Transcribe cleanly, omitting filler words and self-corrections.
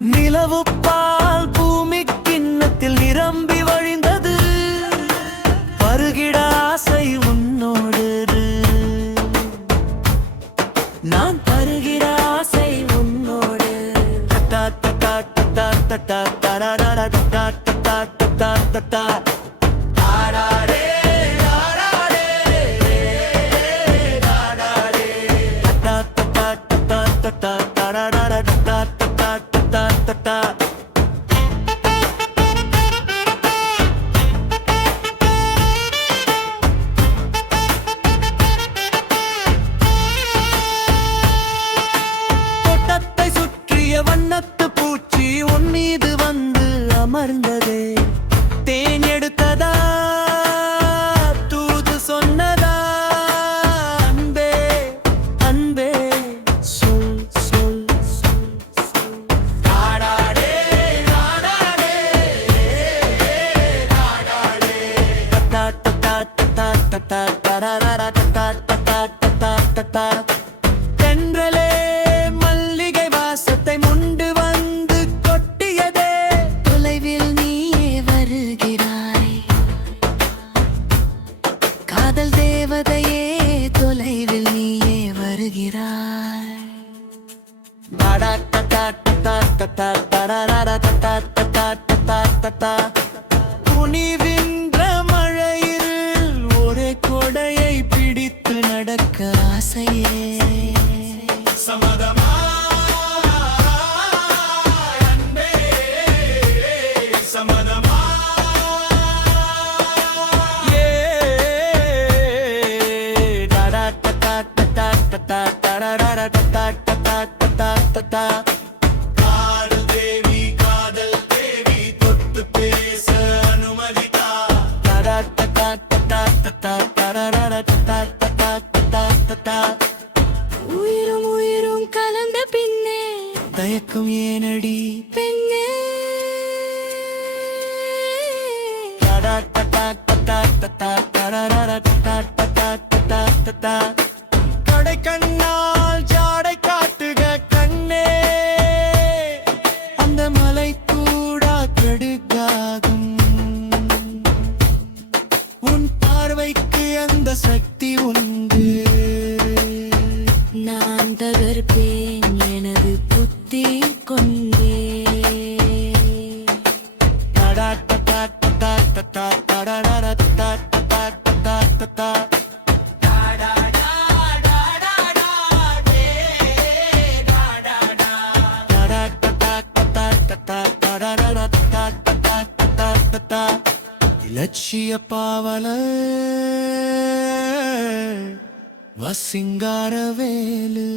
நிலவு பால் பூமி கிண்ணத்தில் நிரம்பி வழிந்தது. பருகிட ஆசை உன்னோடு. நான் பருகிட ஆசை உன்னோடு. வண்ணத்து பூச்சி உன் மீது வந்து அமர்ந்ததே. தேன் எடுத்ததா தூது சொன்னதா? அன்பே அன்பே சொல் சொல் சொல் சொல். ஆடாடே ஆடாடே ஆடாடே. தா தா தா தா தா தரரர தா தா தா தா தா. தென்றலே மல்லிகை வாசத்தை முண்டு வந்து கொட்டியதே. தொலைவில் நீயே வருகிறாய் காதல் தேவதையே, தொலைவில் நீயே வருகிறாய். துணிவின்ற மழையில் ஒரே கொடையை பிடித்து நடக்க ஆசையே. சம்மதமா அன்பே சம்மதமா? ஏ டடா டடா டடா டடா டடா டடா டடா டடா. காதல் தேவி காதல் தேவி தொட்டு பேச அனுமதித்தா. டடா டடா டடா டடா டடா டடா டடா டடா. உயிரும் உயிரும் கலந்த பின்னே தயக்கம் ஏனடி பெண்ணே. கடை கண்ணால் ஜாடை காட்டுக கண்ணே. அந்த மலை கூட கடுகாகும். உன் பார்வைக்கு அந்த சக்தி உண்டு. நான் தகர்ப்பேன் எனது புத்தி கொண்டே. இலட்சிய பாவல வசிங்கார வேலு.